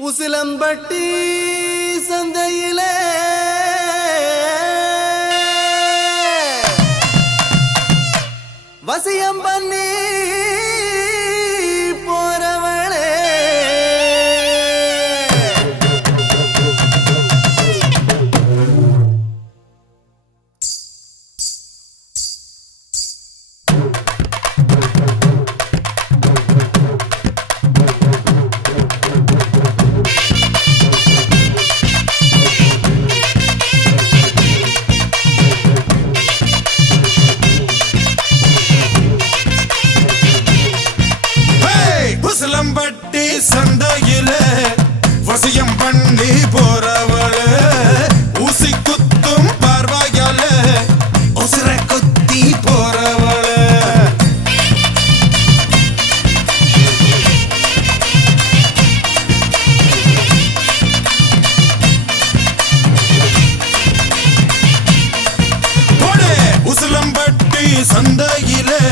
உசிலம்பட்டி சந்தையிலே வசியம் பண்ணி போறவளே உசிலம்பட்டி சந்தையிலே வசியம் பண்ணி போறவளே ஊசி குத்தும் பார்வையாலே உசிர குத்தி போறவளே உசிலம்பட்டி சந்தையிலே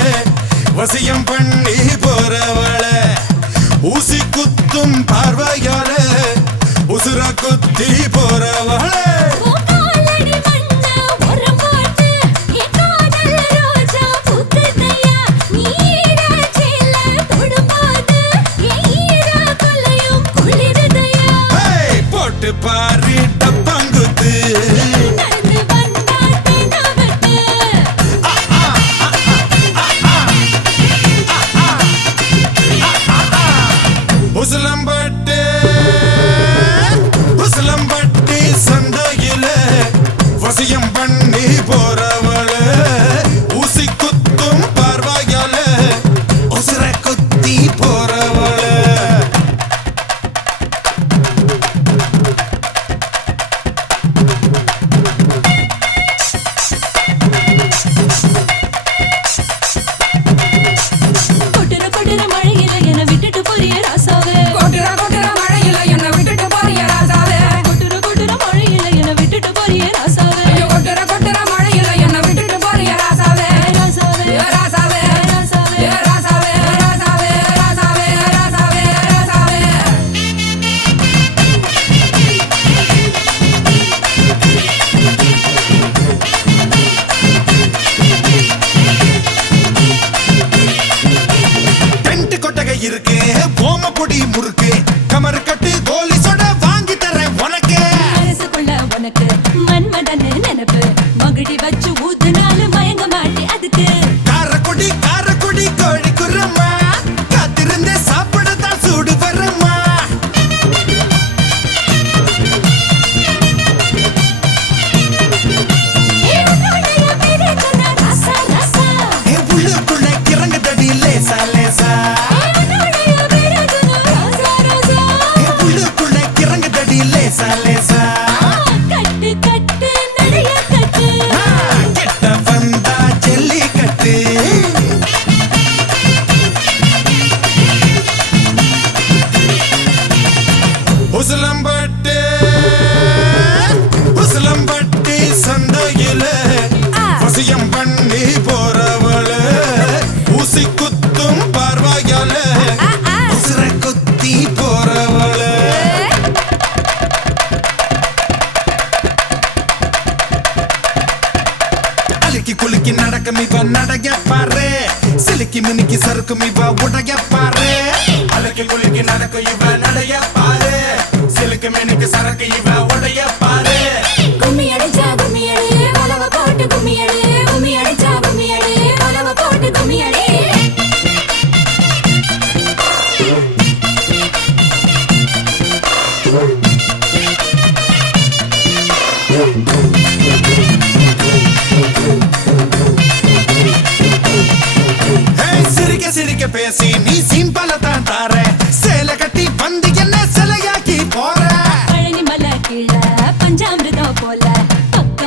வசியம் பண்ணி போறவளே ஊசி குத்தும் பார்வையாலே உசுர குத்தி போறவளே போட்டு பாரு டப்பாங்குத்து உசிலம்பட்டி சந்தையிலே வசியம் பண்ணி போறவளே ஊசி குத்தும் பார்வையாலே உசுர குத்தி போறவளே இருக்கு போம பொடி முறுக்கு கமர் கட்டு கோலி சொட வாங்கி தரேன் உனக்கு அரசுக்குள்ள உனக்கு மன்மதன் நினைப்பு மகிழி வச்சு ஊத்துனாலும் மயங்க மாட்டே அதுக்கு காரக்குடி கோழி குரம்மா காத்திருந்த சாப்பிடத்தான் சூடு வரம்மா உள்ளுக்குள்ள கிறங்குதடி லேசா லேசா லேசா லேசா கட்டு கட்டு நடைய கட்டு கெட்ட வந்தா ஜல்லி கட்டு உசிலம்பட்டி சந்தையிலே வசியம் பண்ணி போறவளே ஊசி குத்தும் பார்வையாலே உசுர குத்தி போறவளே குலுக்கி நடக்கும் இவ நடைய பாரு சிலுக்கி மினுக்கி சறுக்கும் இவ உடைய பாரு அலக்கி குலுக்கி நடக்கும் இவ நடைய பாரு சிலுக்கு மினுக்கு சறுக்கு இவ உடைய பாரு கும்மி அடிச்சா கும்மி அடி உலவ போட்டு கும்மி அடி கும்மி அடிச்சா கும்மி அடி உலவ போட்டு கும்மி அடி சிரிக்க சிரிக்க பேசி நீ சிம்பல தான் தார சேலை கட்டி வந்து என்ன சிலையாக்கி போற பழனி மலை கீழ பஞ்சாமிர்தம் போல பக்க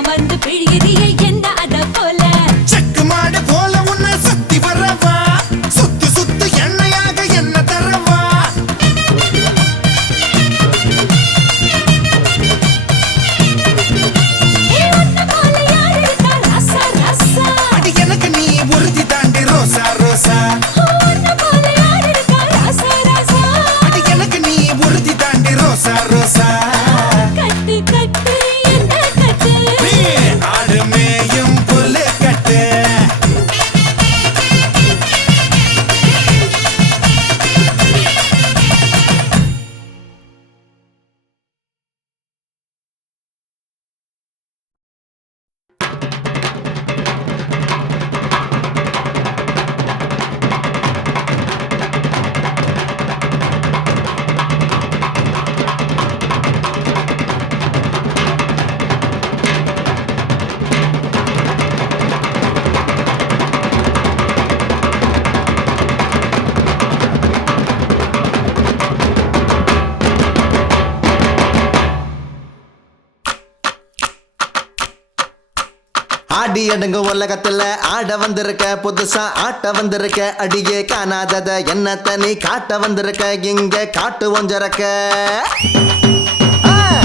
ஆடி அடங்க உலகத்துல ஆட வந்திருக்க புதுசா ஆட்ட வந்திருக்க அடியே காணாதத என்ன தனி காட்ட வந்திருக்க இங்க காட்டு ஒஞ்சரக்க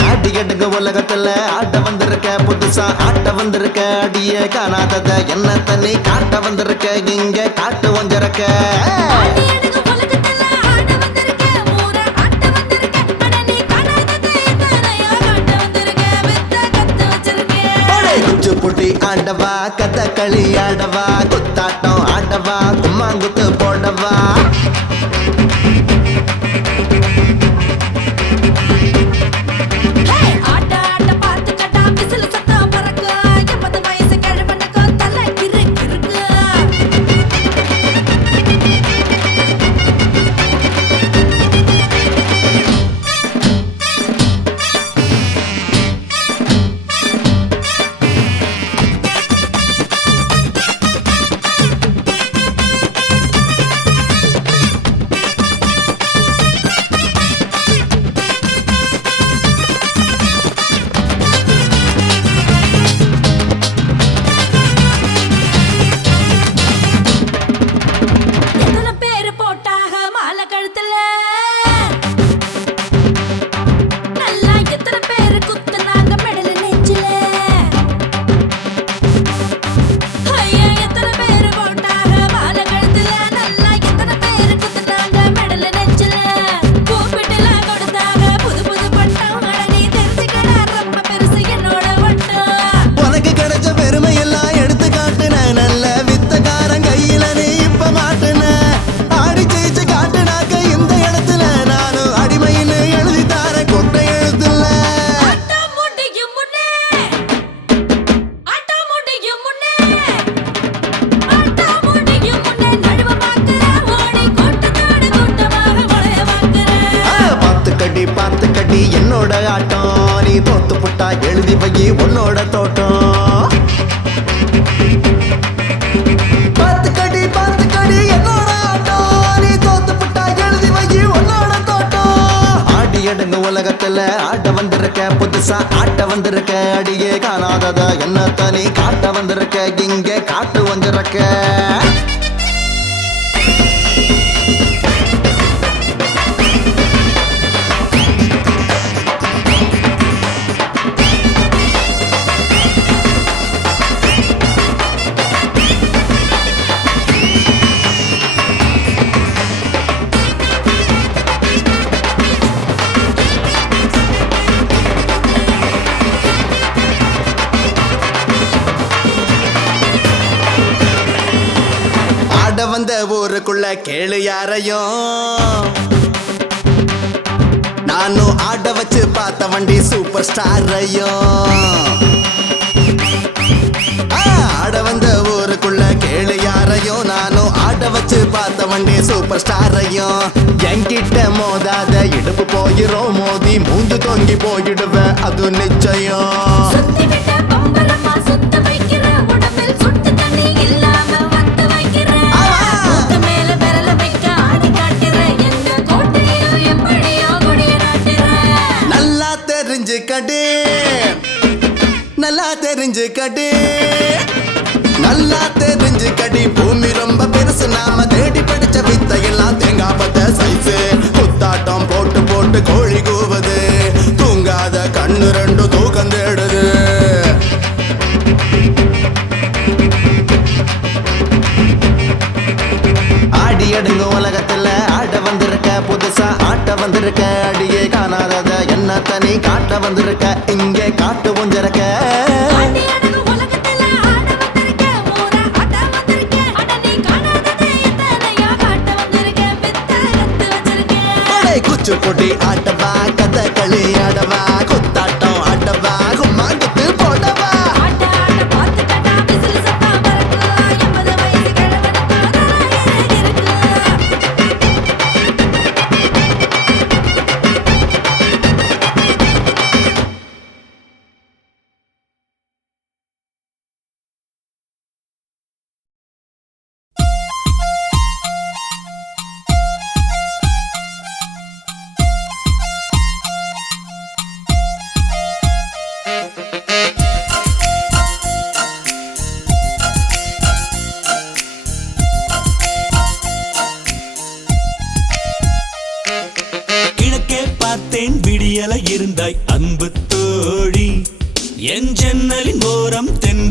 ஆடி அடங்க உலகத்துல ஆட வந்திருக்க புதுசா ஆட்ட வந்திருக்க அடியே காணாதத என்ன தனி காட்ட வந்திருக்க இங்க காட்டு ஒஞ்சரக்க புட்டி ஆண்டவா கதகளி ஆடவா குத்தாட்டம் ஆடவா கும்மாங்குத்து போடவா என்னோட ஆட்டம் நீ தோத்து புட்டா எழுதி வை உன்னோட தோட்டம் பாத்து கடி என்னோட ஆட்டம் நீ தோத்து புட்டா எழுதி வை உன்னோட தோட்டம் ஆடி அடங்க உலகத்துல ஆட்ட வந்திருக்க புதுசா ஆட்ட வந்திருக்க அடியே காணாதத என்ன தனி காட்ட வந்திருக்க இங்க காட்டு வந்திருக்க வந்த ஊருக்குள்ள கேளு யாரையும் நானும் ஆட வச்சு பார்த்த வண்டி சூப்பர் ஸ்டாரையும் ஆட வந்த ஊருக்குள்ள கேளு யாரையும் நானும் ஆட வச்சு பார்த்த வண்டி சூப்பர் ஸ்டாரையும் என்கிட்ட மோதாத இடுப்பு போயிரும் மோதி மூந்து தொங்கி போயிடுவ அது நிச்சயம் நல்லா தெரிஞ்சு கடி பூமி ரொம்ப பெருசு நாம தேடி படிச்ச வித்தையெல்லாம் தேங்காய் பத்த சைஸு குத்தாட்டம் போட்டு போட்டு கோழி கூவுது தூங்காத கண்ணு ரெண்டு தூக்கம் தேடுது ஆடி அடுங்க உலகத்துல ஆட வந்திருக்க புதுசா ஆட்ட வந்திருக்க அடியே காணாதத என்ன தனி காட்ட வந்திருக்க இங்கே காட்டு ஒஞ்சரக்க குச்சி பொடி ஆட்டவா கதகளி ஆடவா குத்தாட்டம் ஆட்டவா கும்மாங்குத்து போடவா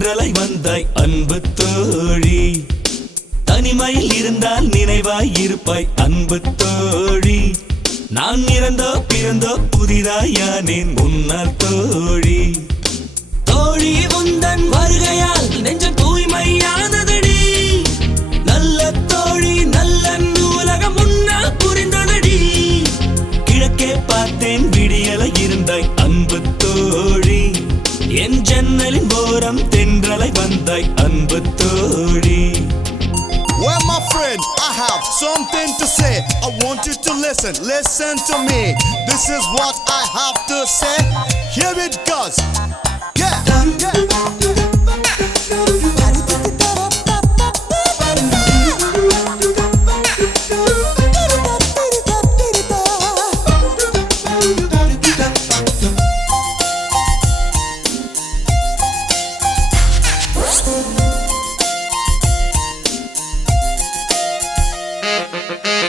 தென்றலை வந்தாய் அன்பு தோழி. தனிமையில் இருந்தால் நினைவாய் இருப்பாய் அன்பு தோழி. நான் இறந்தோ பிறந்தோ புதிதாய் யானேன் முன்னால் தோழி. தோழி உந்தன் வருகையால் நெஞ்சம் தூய்மையானதடி. நல்ல தோழி நல்ல உலகம் முன்னால் புரிந்ததடி. கிழக்கே பார்த்தேன் விடியலை இருந்தாய் அன்பு தோழி. என் ஜன்னலின் ஓரம் தென்றலை வந்தாய் அன்பு தோழி. Well, my friend, I have something to say. I want you to listen, listen to me. This is what I have to say. Here it goes. Yeah.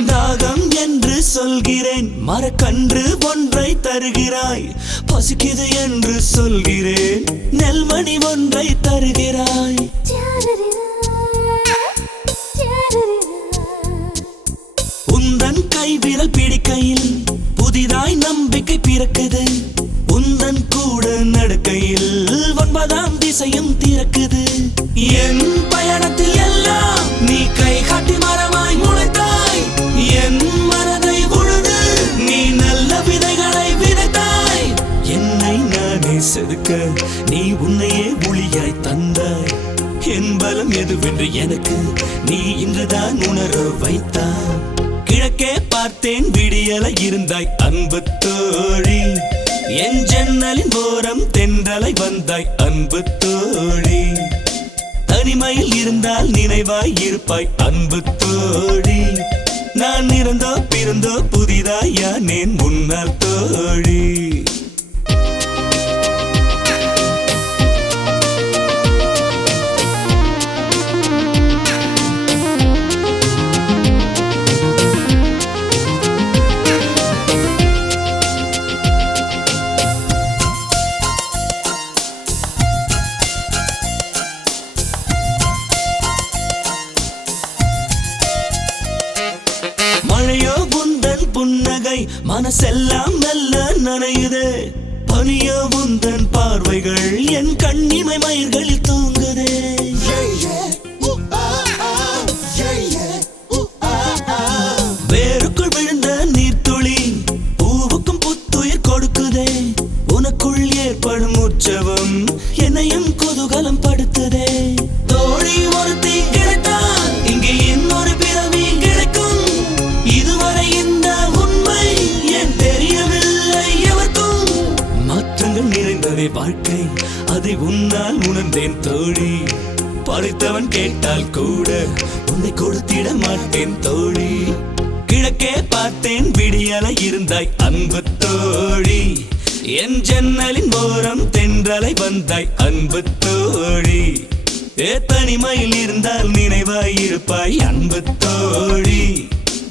தாகம் என்று சொல்கிறேன், மரக்கன்று ஒன்றை தருகிறாய். பசிக்குது என்று சொல்கிறேன், நெல்மணி ஒன்றை தருகிறாய். உந்தன் கைவிரல் பிடிக்கையில் புதிதாய் நம்பிக்கை பிறக்குது. உந்தன் கூட நடக்கையில் 9ஆம் திசையும் திறக்குது. என் பயணத்தில் எல்லாம் நீ கை காட்டி மரமாய் முளைத்தாய். என் மனதை உழுது நீ நல்ல விதைகளை விதைத்தாய். என்னை நானே செதுக்க நீ உன்னையே ஒளியாய் தந்தாய். என் பலம் எதுவென்று எனக்கு நீ இன்றுதான் உணர வைத்தாய். கிழக்கே பார்த்தேன் விடியலை இருந்தாய் அன்பு தோழி. என் ஜன்னலின் ஓரம் தென்றலை வந்தாய் அன்பு தோழி. தனிமையில் இருந்தால் நினைவாய் இருப்பாய் அன்பு தோழி. நான் இறந்தோ பிறந்தோ புதிதாய் யானேன் முன்னால் தோழி. மழையோ உந்தன் புன்னகை மனசெல்லாம் நல்ல நனையுதே. பனியோ உந்தன் பார்வைகள் என் கண்ணிமை மயிர்களில் தூங்குதே. வேருக்குள் விழுந்த நீர்த்துளி பூவுக்கும் புத்துயிர் கொடுக்குதே. உனக்குள் ஏற்படும் உற்சவம் என்னையும் குதூகலம் படுத்துதே. தோழி ஒருத்தி கிடைத்தால் இங்கே இன்னொரு பிறவி கிடைக்கும். இதுவரை இந்த உண்மை ஏன் தெரியவில்லை எவர்க்கும். மாற்றங்கள் நிறைந்ததே வாழ்க்கை, அதை உன்னால் உணர்ந்தேன் தோழி. படைத்தவன் கேட்டால் கூட உன்னை கொடுத்திட மாட்டேன் தோழி. கிழக்கே பார்த்தேன் விடியலை இருந்தாய் அன்பு தோழி. என் ஜன்னலின் ஓரம் தென்றலை வந்தாய் அன்பு தோழி. தனிமையில் இருந்தால் நினைவாய் இருப்பாய் அன்பு தோழி.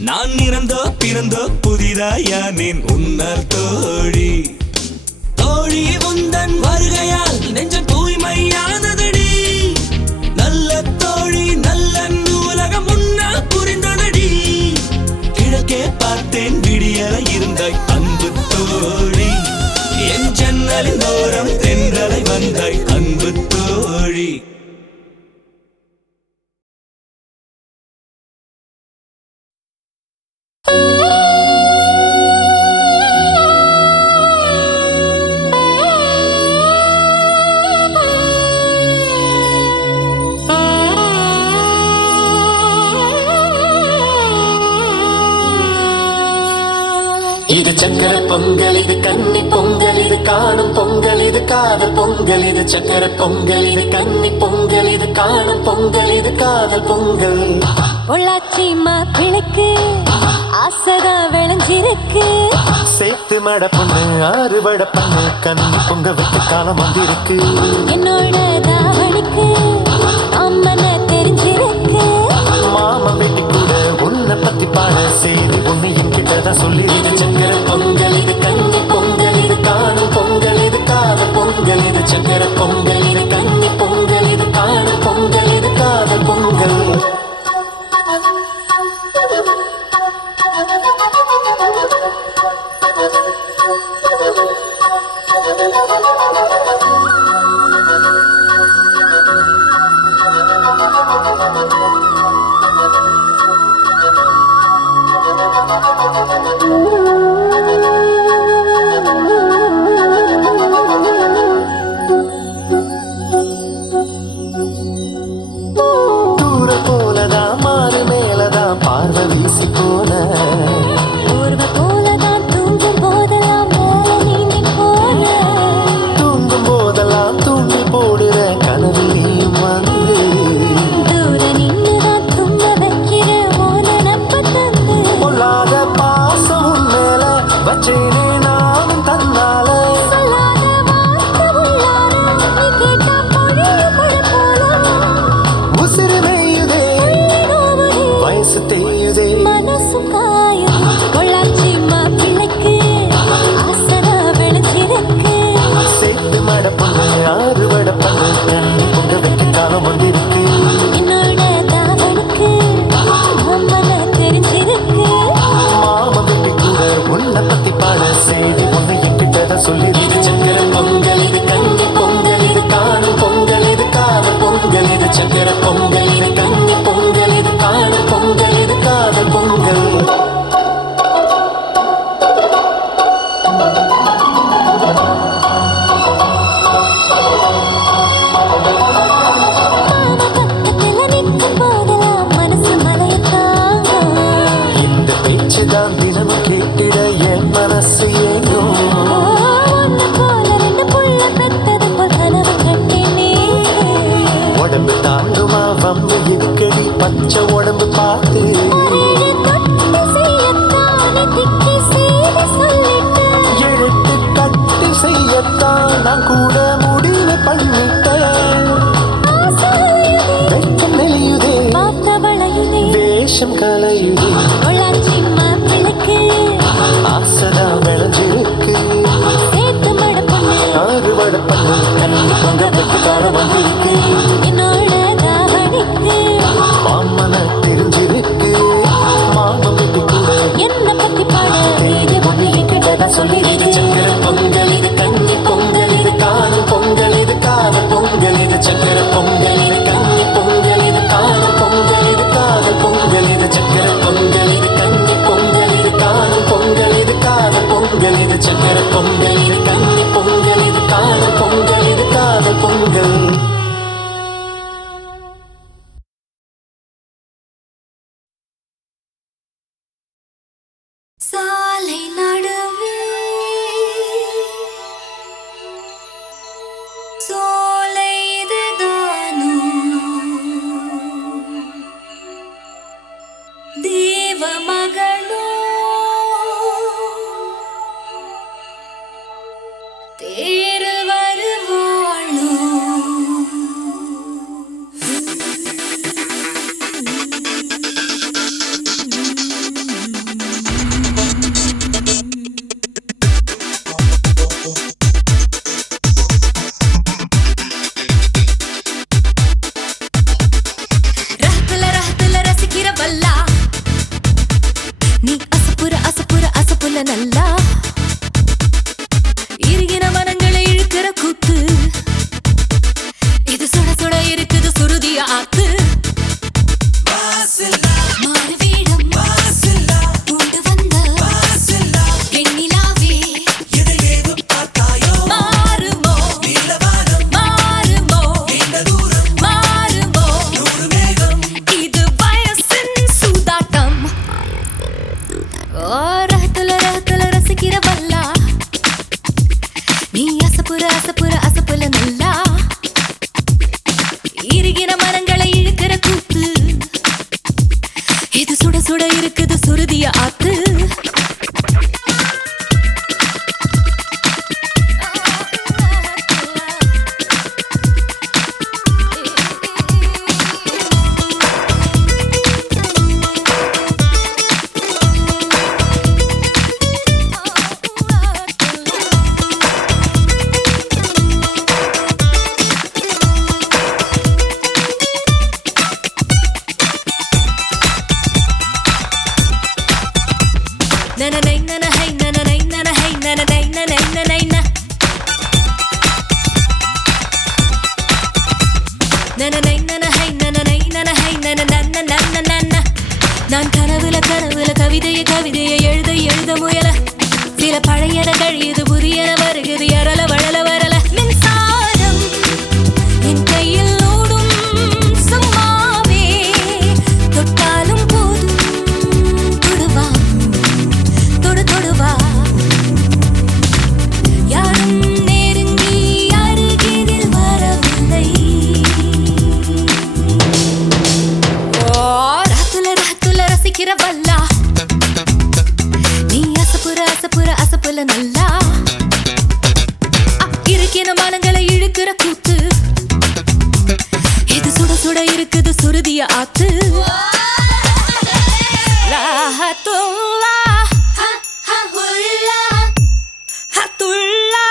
நான் இறந்தோ பிறந்தோ புதிதாய் யானேன் உன்னால் தோழி. தோழி உந்தன் வருகையால் நெஞ்சம் தூய்மையானதடி. நல்ல தோழி நல்ல உலகம் முன்னால் புரிந்ததடி. கிழக்கே பார்த்தேன் விடியலை இருந்தாய் அன்பு தோழி. என் ஜன்னலின் ஓரம் தென்றலை வந்தாய் அன்பு தோழி. இது சக்கர பொங்கல், இது கன்னி பொங்கல், இது காணும் பொங்கல், இது காதல் பொங்கல். இது சக்கர பொங்கல், இது கன்னி பொங்கல், இது காணும் பொங்கல், இது காதல் பொங்கல். பொள்ளாச்சி மாப்பிளைக்கு ஆசைதா விளைஞ்சிருக்கு. சேத்து மட பொண்ணு ஆறுபட பொண்ணு கன்னி பொங்க விட்டு காலம் வந்திருக்கு. என்னோட தாவணிக்கு அம்மனை தெரிஞ்சிருக்கு. மாமா வெட்டி கூட உன்னை பத்தி பாட செய்தி ஒண்ணு என்கிட்டதான் சொல்லி. இது சக்கர பொங்கல், இது கன்னி பொங்கல், இது காணும் பொங்கல், இது காதல் பொங்கல். இது சக்கர பொங்கல், இது கன்னி பொங்கல், இது சக்கர பொங்கல் இது கன்னி பொங்கல் இது காணும் பொங்கல் இது காதல் பொங்கல் இந்த பேச்சுதான் தினமும் கேட்டிட என் மனசு ஏங்கும் உடம்பு தாண்டுமா வம்பு இருக்கடி பச்சை உடம்பு பார்த்து எழுத்து கட்டி செய்யத்தான் நான் கூட முடிவு பண்ணிட்டேன் வெட்கம் நெளியுதே வேஷம் கலையுதே ஆசைதான் விளைஞ்சிருக்கு அறுவடை பண்ணு கண்ணி பொங்க வெட்டுக்கார வந்திருக்கு மாமன தெரிஞ்சிருக்கு மாமன் வீட்டு கூட என்ன பத்தி பாடு இது ஒண்ணு என்கிட்ட சொல்லி இது சக்கர பொங்கல் இது கன்னி பொங்கல் இது காணும் பொங்கல் இது காதல் பொங்கல் இது சக்கர பொங்கல் இது கன்னி பொங்கல் இது காணும் பொங்கல் இது காதல் பொங்கல் இது சக்கர பொங்கல் இது கன்னி பொங்கல் இது காணும் பொங்கல் இது காதல் பொங்கல் இது சக்கர பொங்கல் இது கன்னி பொங்கல் இது காணும் பொங்கல் இது காதல் பொங்கல் சாலை நடுவே சோலை இதுதானோ தேவ மகளோ தேரில் வருவாளோ ரஹத்துல ரசிக்கிற வல்லா நீ அசப்புற நல்லா இருகின மனங்களை இழுக்கிற கூத்து இது சுட சுட இருக்குது சுருதிய ஆத்து மாறு வீடம் கொண்டு வந்த வெண்ணிலாவே மாறுமோ இது வயசின் சூதாட்டம் ரஹத்துல ரசிக்கிற வல்லா நீ அசப்புற நல்லா இருகின மரங்களை இழுக்கிற கூத்து இது சுட சுட இருக்குது சுருதிய ஆத்து நான் கனவுல கவிதையை எழுத முயல சில பழையன கழியுது புதியன வருகிறது எரல வளல வரல மின்சாரம் என் கையில் ஓடும் சும்மாவே தொட்டாலும் போதும் தொடுவா யாரும் நெருங்கி அருகினில் வரவில்லை ரஹத்துல ரசிக்கிற வல்லா நீ அசப்புற நல்லா இருக்கின மனங்களை இழுக்கிற கூத்து இது சுட சுட இருக்குது சுருதிய ஆத்து ராஹத்துல்லா ராஹத்துல்லா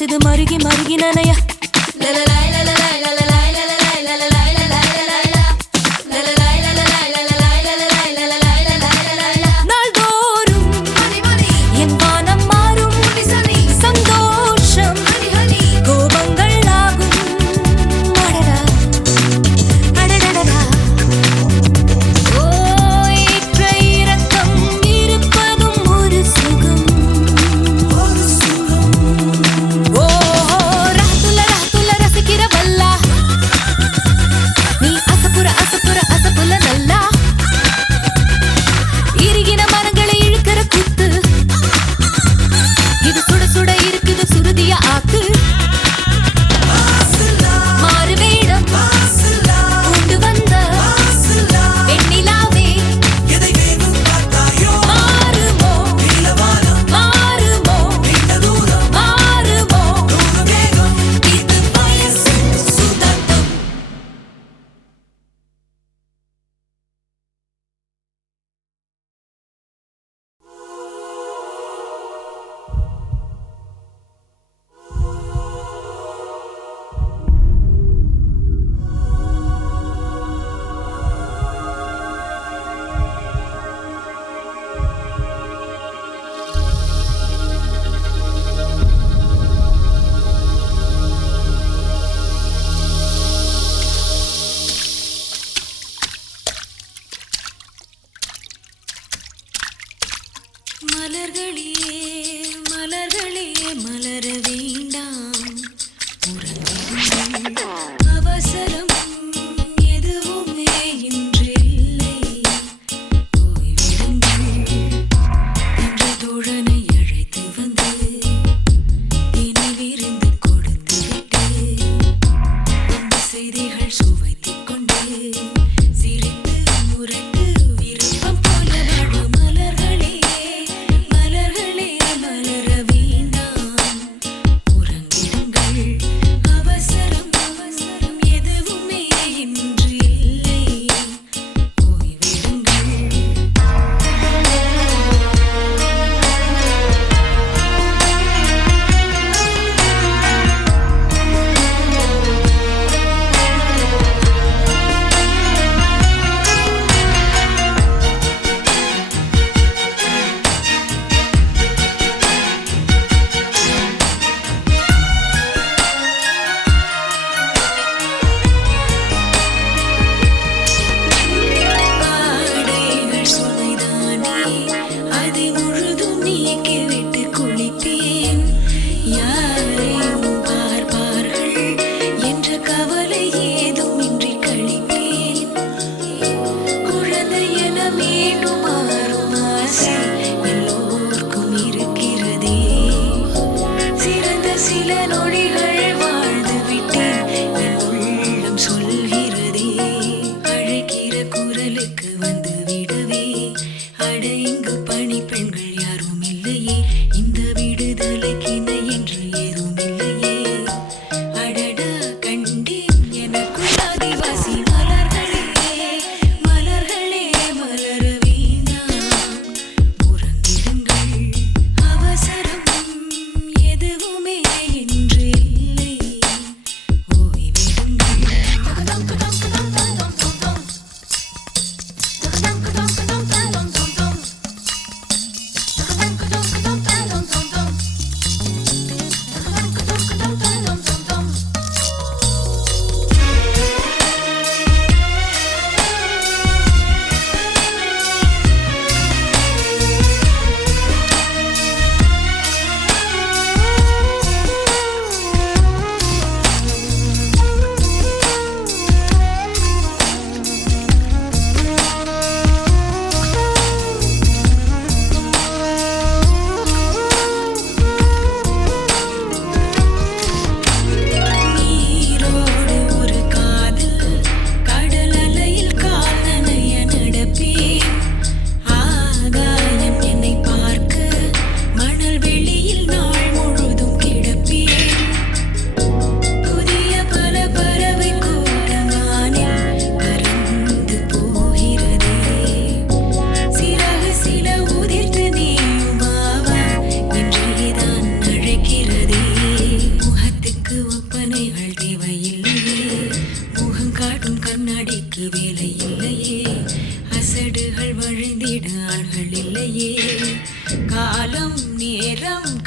வீசுது மருகி மருகி நனைய நாள்தோறும் என் வானம் மாறும் சந்தோஷம் கோபங்கள் ஆகும் அடடா அடடடடா ஏற்ற இரக்கம் இருப்பதும் ஒரு சுகம் ராத்துல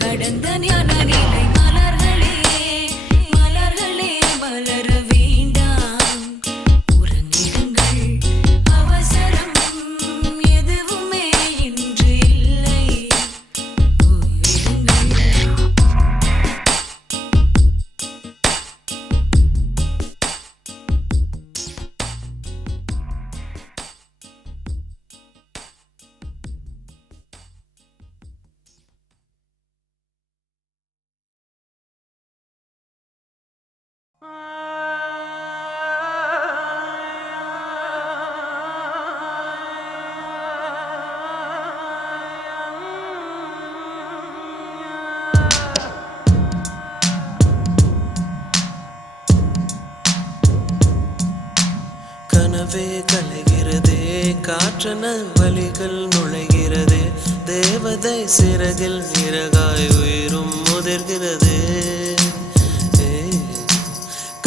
கடந்த ஞான நிலை மலர்களே மலர்களே மலர வேண்டாம் உறங்கிடுங்கள் அவசரம் எதுவுமே இன்று இல்லை ஓய்விடுங்கள் கனவே கலைகிறதே காற்றன வழிகள் நுழைகிறதே தேவதை சிறகில் இறகாய் உயிரும் முதிர்கிறதே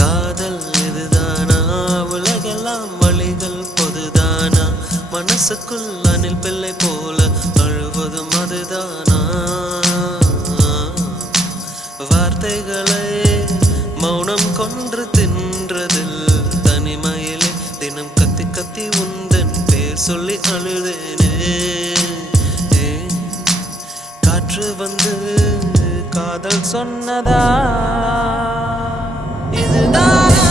காதல் இதுதானா உலகெல்லாம் வழிகள் பொதுதானா மனசுக்குள் அணில் பிள்ளை போல அழுவதும் அதுதானா வார்த்தைகளை மௌனம் கொன்று தின்றதில் தனிமையிலே தினம் கத்தி கத்தி உந்தன் பேர் சொல்லி அழுதேனே காற்று வந்து காதல் சொன்னதா இதுதானா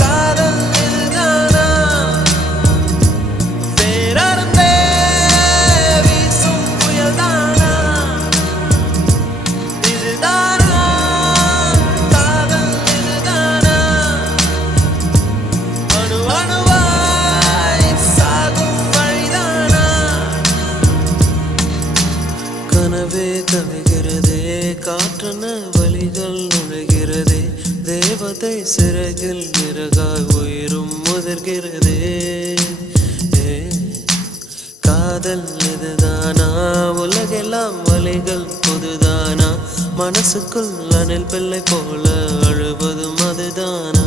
காதல் இதுதானா வேறறுந்தே வீசும் புயல்தானா இதுதானா காதல் இதுதானா அணு அணுவாய் சாகும் வழிதானா கனவே கவிகிறதே காற்றன வழிகள் நுழைகிறதே தேவதை சிறகில் இறகாய் உயிரும் முதிர்கிறதே காதல் இதுதானா உலகெல்லாம் வழிகள் பொதுதானா மனசுக்குள் அணில் பிள்ளை போல அழுவதும் அதுதானா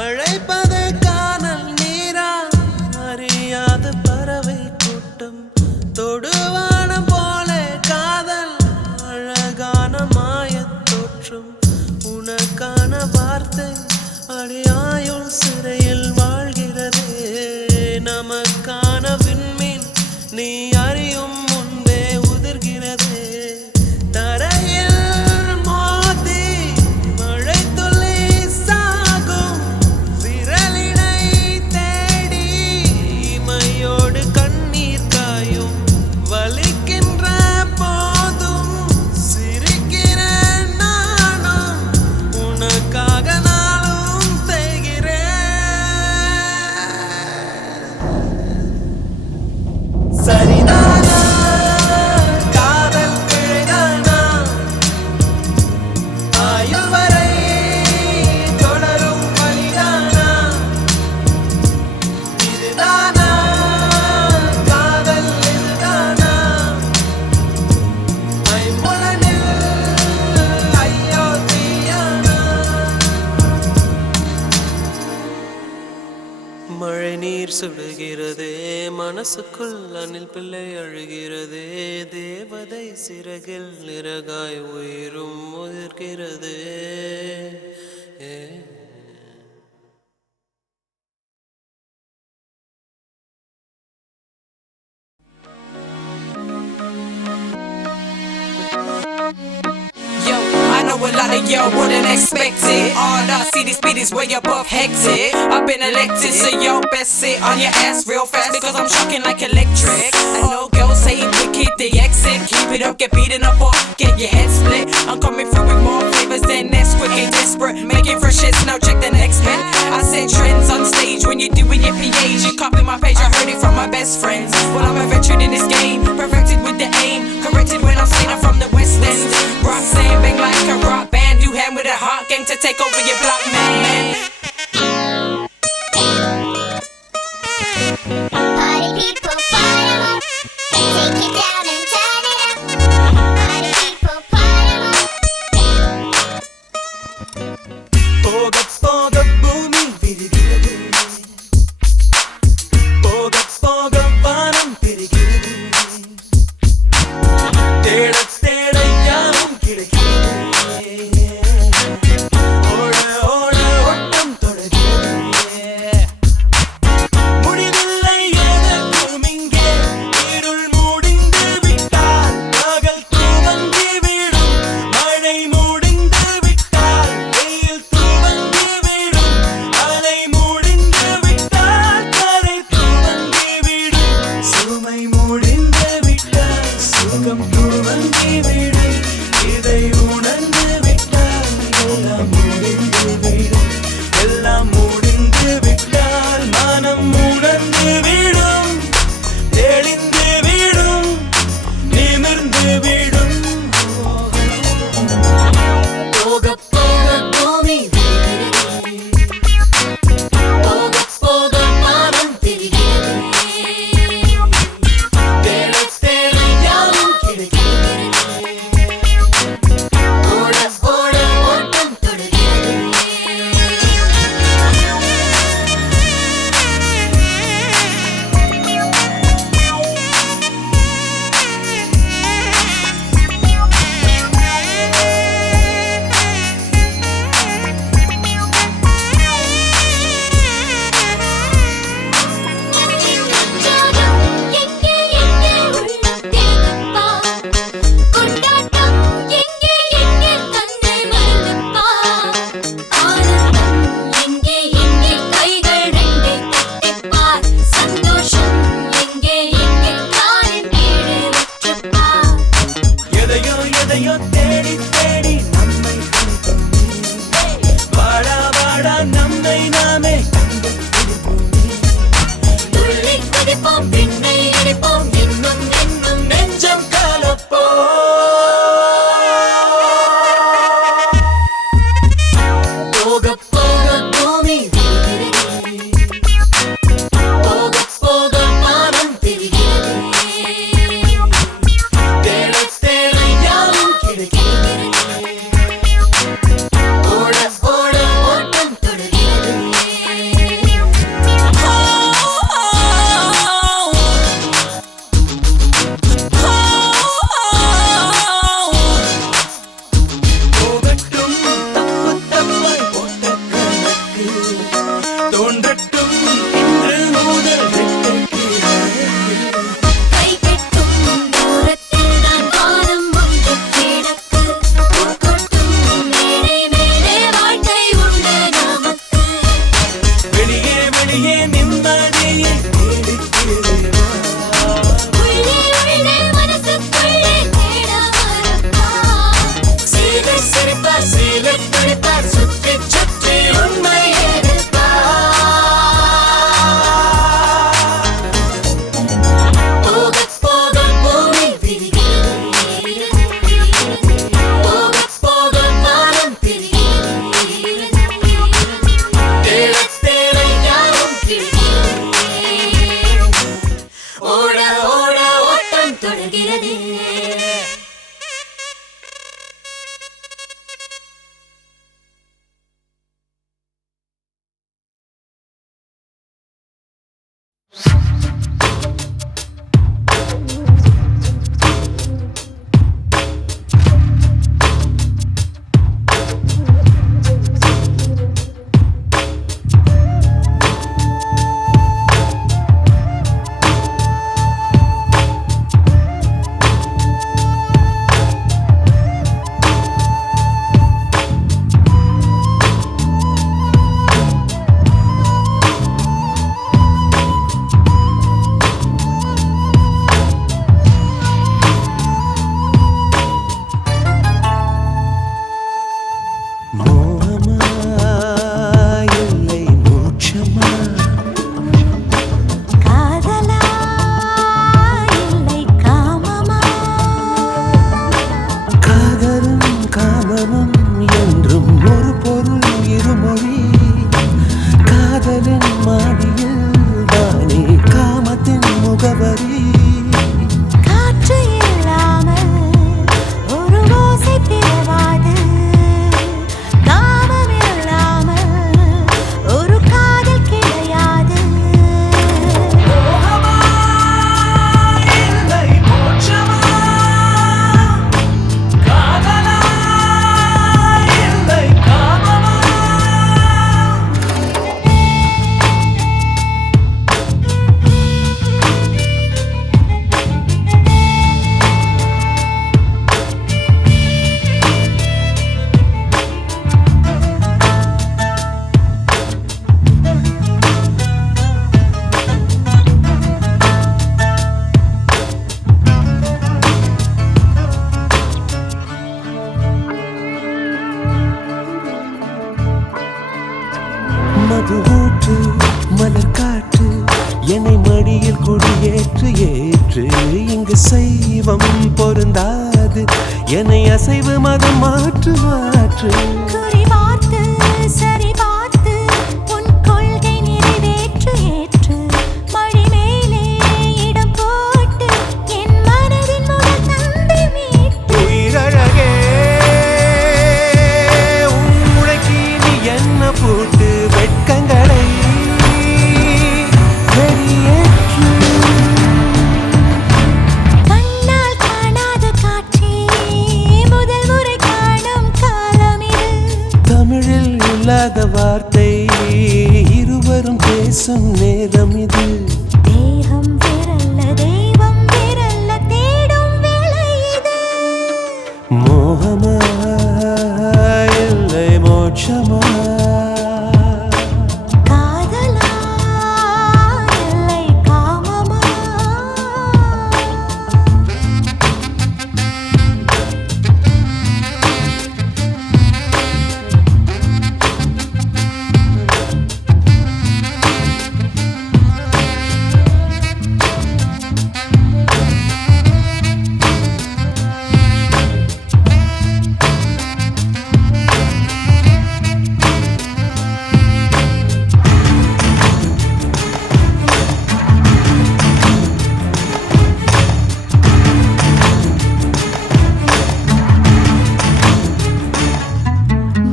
அழைப்பது காணல் நீரா அறியாத பறவை கூட்டம் தொடுவானம் போல காதல் அழகான மாயத் தோற்றம் உனக்கான வார்த்தை அடியாயுள் சிறையில் வாழ்கிறதே நமக்கான விண்மீன் நீ அறியும் முன்பே உதிர்கிறதே தரையில் மோதி மழை துளி சாகும் விரலினை தேடி இமையோடு கண்ணீர் காயும் வலிக்கின்ற போதும் சிரிக்கிறேன் நானும் உனக்காக நாளும் தேய்கிறேன் சரிதானா காதல் பிழைதானா ஆயுள் வரை தொடரும் வழிதானா இதுதானா காதல் இதுதானா ஐம்புலனில் ஐயோ தீயானா மழை நீர் சுடுகிறதே மனசுக்குள் அணில் பிள்ளை அழுகிறதே தேவதை சிறகில் இறகாய் உயிரும் முதிர்கிறதே Hey yo, wouldn't expect it. All I see these speed is way above hectic. I've been elected, so yo, best sit on your ass real fast because I'm shocking like electric. I know girls saying wicked, they exit. Keep it up, get beaten up or get your head split. I'm coming through with more flavors than Nesquik, ain't desperate. Making fresh hits, now check the next man. I set trends on stage when you're doing your PAs. You copy my page, I heard it from my best friends. Well, I'm a veteran in this game, perfected with the aim. Corrected when I'm saying I'm from the West End. Roxanne bang like a rock band. You hand with a hot gang to take over your block, man. Party people, fire up. Take it down and turn it up. Party people, fire up. போக போக பூமி விரிகிறது, போக போக வானம் பெறுகிறது, தேட தேட யாவும் கிடைக்கிறது, ஓட ஓட ஓட்டம் தொடர்கிறது, முடிவில்லை எதற்கும் இங்கே, இருள் முடிந்து விட்டால் பகல் துவங்கி விடும், மழை முடிந்து விட்டால் வெயில் துவங்கி விடும், அலை முடிந்து விட்டால் கரை துவங்கி விடும், சுமை முடிந்து விட்டால் சுகம் துவங்கி விடும், இதை உணர்ந்து விட்டால் எல்லாம் முடிந்து விடும், எல்லாம் முடிந்து விட்டால் மனம் உணர்ந்து விடும், தெளிந்து விடும், நிமிர்ந்து விடும். போக போக பூமி விரிகிறது, போக போக வானம் தெரிகிறது, தேட தேட யாவும் கிடைக்கிறது, ஓட ஓட ஓட்டம் தொடர்கிறது. எங்கே எங்கே உள்ளம் தேடுப்பா, கொண்டாட்டம் எங்கே எங்கே தன்னை மறந்துப்பா, ஆனந்தம் எங்கே எங்கே கைகள் ரெண்டை தட்டிப்பார், சந்தோஷம் எங்கே எங்கே காலின் கீழே வச்சுப்பார். எதையோ எதையோ தேடி தேடி நம்மை பிடிக்கும் நீ. வாடா வாடா நம்மை நாமே துள்ளி குதிப்போம், விண்ணை இடிப்போம், இன்னும் இன்னும் நெஞ்சம் கலப்போ. போக போக பூமி விரிகிறது, போக போக வானம் தெரிகிறது, தேட தேட யாவும் கிடைக்கிறது, ஓட ஓட ஓட்டம் தொடர்கிறது. போகட்டும் தப்பு தப்பாய் போட்ட கணக்கு, தோன்றட்டும் இன்று முதல் வெட்டக்கு. கை கெட்டும் தூரத்தில் நான் வானம் ஒன்று கிடக்கு, பூக்கொட்டும் மேலே மேலே வாழ்க்கை உண்டு நமக்கு. வெளியே வெளியே நிம்மதியை தேடிக்கிறேன். உள்ளே உள்ளே மனசுக்குள்ளே தேட வரப்பா, சிலர் சிரிப்பார் சிலர் துடிப்பார், சுற்றி சுற்றி உண்மை எதிர்ப்பார். போக போக பூமி விரிகிறது, போக போக வானம் தெரிகிறது, தேட தேட யாவும் கிடைக்கிறது, ஓட ஓட ஓட்டம் தொடர்கிறது. பூமியில் குடியேற்று ஏற்று இங்கு சைவம் பொருந்தாது என்னை அசைவு மதம் மாற்று மாற்று குறி பார்த்து சரி பார்த்து உன் கொள்கை நிறைவேற்று ஏற்று மழை மேலே இடம் போட்டு என் மனதின் முதல் தந்தை மீட்டு உயிரழகே உனக்கு நீ என்ன போட்டு வெட்கங்களை வெளியேற்று கண்ணால் காணாத காட்சி முதல் முறை காணும் காலம் இது தமிழில் இல்லாத வார்த்தை இருவரும் பேசும் நேரம் இது தேகம் வேறல்ல தெய்வம் வேறல்ல தேடும் வேளை இது மோகமா இல்லை மோட்சமா காதலா இல்லை காமமா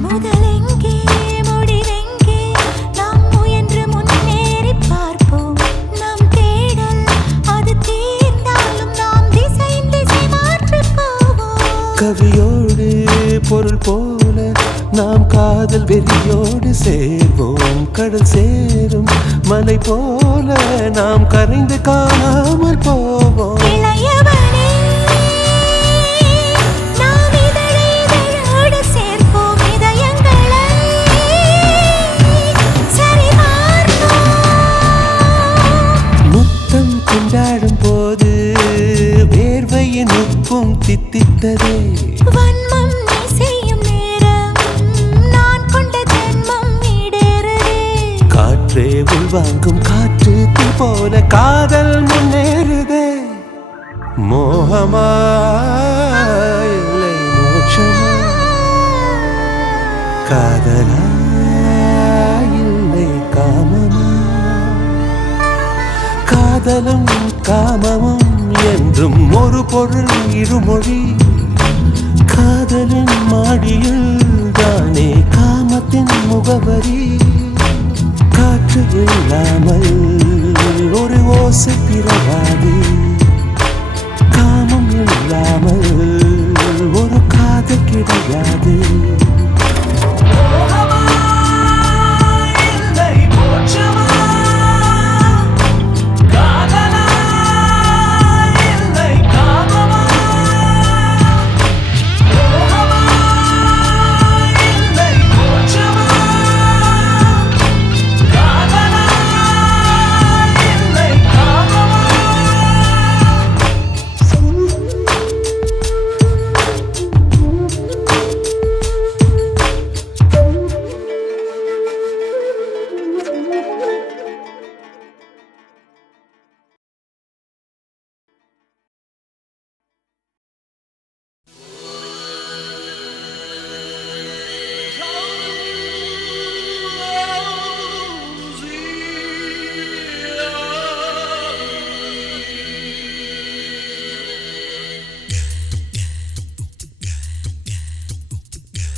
முதலெங்கே முடிவெங்கே நாம் முயன்று முன்னேறி பார்ப்போம் நம் தேடல் அது தீர்ந்தாலும் நாம் திசை மாற்றி போவோம் கவியோடு பொருள் போல நாம் காதல் வெறியோடு சேர்வோம் கடல் சேரும் மலை போல நாம் கரைந்து காணாமல் போவோம் இளையவனே நாம் இதழை இதழோடு சேர்ப்போம் இதயங்களை சரி பார்ப்போம் முத்தம் கொண்டாடும் போது வேர்வையின் உப்பும் தித்தித்ததே வன்மம் நீ செய்யும் நேரம் நான் கொண்ட ஜென்மம் ஈடேறுதே காற்றே உள்வாங்கும் காற்று தீ போல காதல் முன்னேறுதே மோகமா இல்லை மோட்சமா காதலா இல்லை காமமா காதலும் காமமும் என்றும் ஒரு பொருள் இருமொழி காதலின் மாடியில் தானே காமத்தின் முகவரி காற்று இல்லாமல் ஒரு ஓசை பிறவாது காமம் இல்லாமல் ஒரு காதல் கிடையாது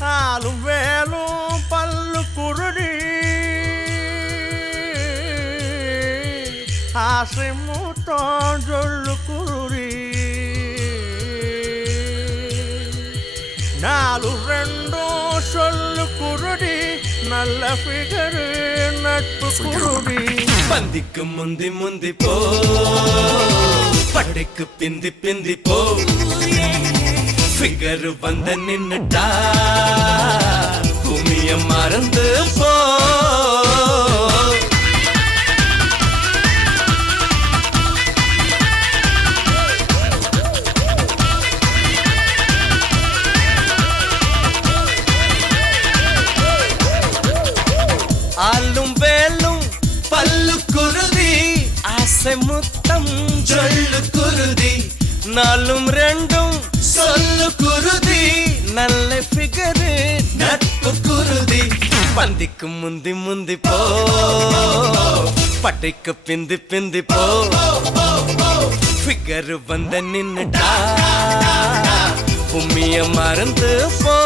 நாலும் வேலும் பல்லு குருடி ஆசை மூட்டம் சொல்லு குருடி நாலு ரெண்டும் சொல்லு குருடி நல்ல ஃபிகரு நட்பு குருடி பந்திக்கு முந்தி முந்தி போ படைக்கு பிந்தி பிந்தி போ ஃபிகர் வந்து நின்னுட்டா பூமிய மறந்து போ ஆளும் வேலும் பல்லு குருதி ஆசை முத்தம் சொல்லு குருதி நாலும் ரெண்டும் சொல்லு குருதி நல்ல ஃபிகரு நட்பு குருதி பந்திக்கு முந்தி முந்தி போ பட்டைக்கு பிந்தி பிந்தி போ ஃபிகரு வந்த நின்னுட்டா உம்மிய மறந்து போ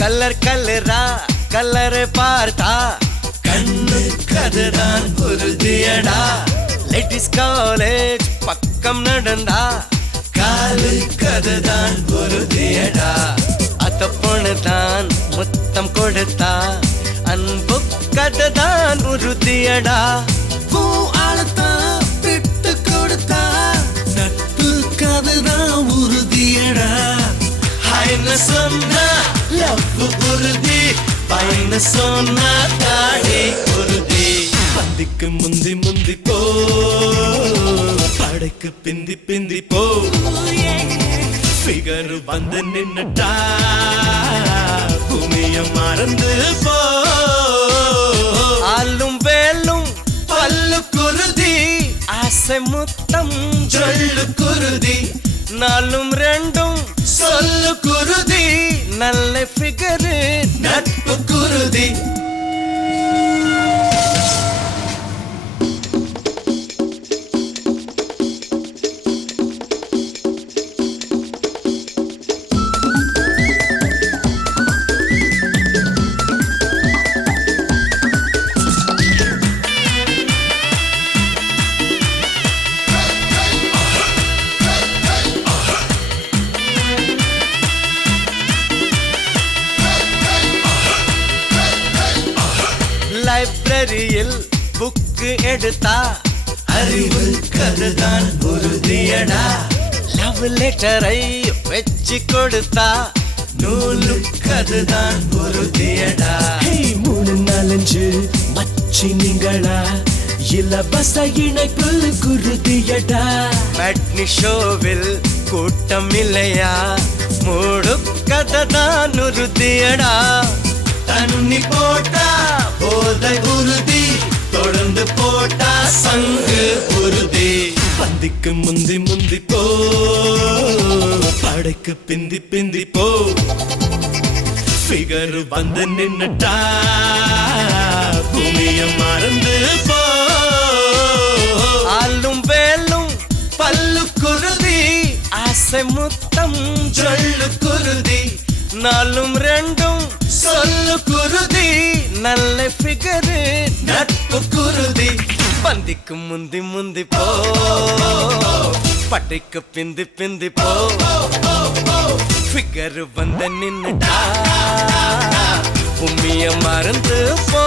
கலர் கலரா கலரை பார்த்தா கண்ணு கதுதான் உறுதியடா லேடிஸ் காலேஜ் பக்கம் நடந்தா காலு கதுதான் உறுதியடா அத்த பொண்ணுதான் முத்தம் கொடுத்தா அன்பு கதுதான் உறுதியடா பூ ஆளத்தான் விட்டு கொடுத்தா நட்பு கதுதான் உறுதியடா ஹைன சொன்னா லவ் உறுதி பையன சொன்னா தாடி உறுதி பந்திக்கு முந்தி முந்தி போ படைக்கு பிந்தி பிந்தி போ ஃபிகர் வந்து நின்னுட்டா பூமிய மறந்து போ ஆளும் வேலும் பல்லு குருதி ஆசை முத்தம் சொல்லு குருதி நாலும் ரெண்டும் சொல்லு குருதி நல்ல ஃபிகரு நட்பு குருதி லைப்ரரியில் புக்கு எடுத்தா அறிவு கருதான் உறுதியடா லவ் லெட்டரை வச்சு கொடுத்தா நூலு கருதான் உறுதியடா 3 4 5 மச்சி நீங்களா இலவச இணைப்பு குருதியடா மேட்னி ஷோவில் கூட்டம் இல்லையா மூடு கதைதான் உறுதியடா தண்ணி போட்டா போதை உறுதி தொடர்ந்து போட்டா சங்கு உறுதி பந்திக்கு முந்தி முந்தி போ படைக்கு பிந்தி பிந்தி போ ஃபிகர் வந்து நின்னுட்டா பூமிய மறந்து போ ஆளும் வேலும் பல்லு குருதி ஆசை முத்தம் சொல்லு குருதி நாலும் ரெண்டும் சொல்லு குருதி நல்ல ஃபிகரு நட்பு குருதி பந்திக்கு முந்தி முந்தி போ பட்டைக்கு பிந்தி பிந்தி போ ஃபிகரு வந்த நின்னுட்டா உம்மிய மறந்து போ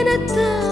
எனத்தான்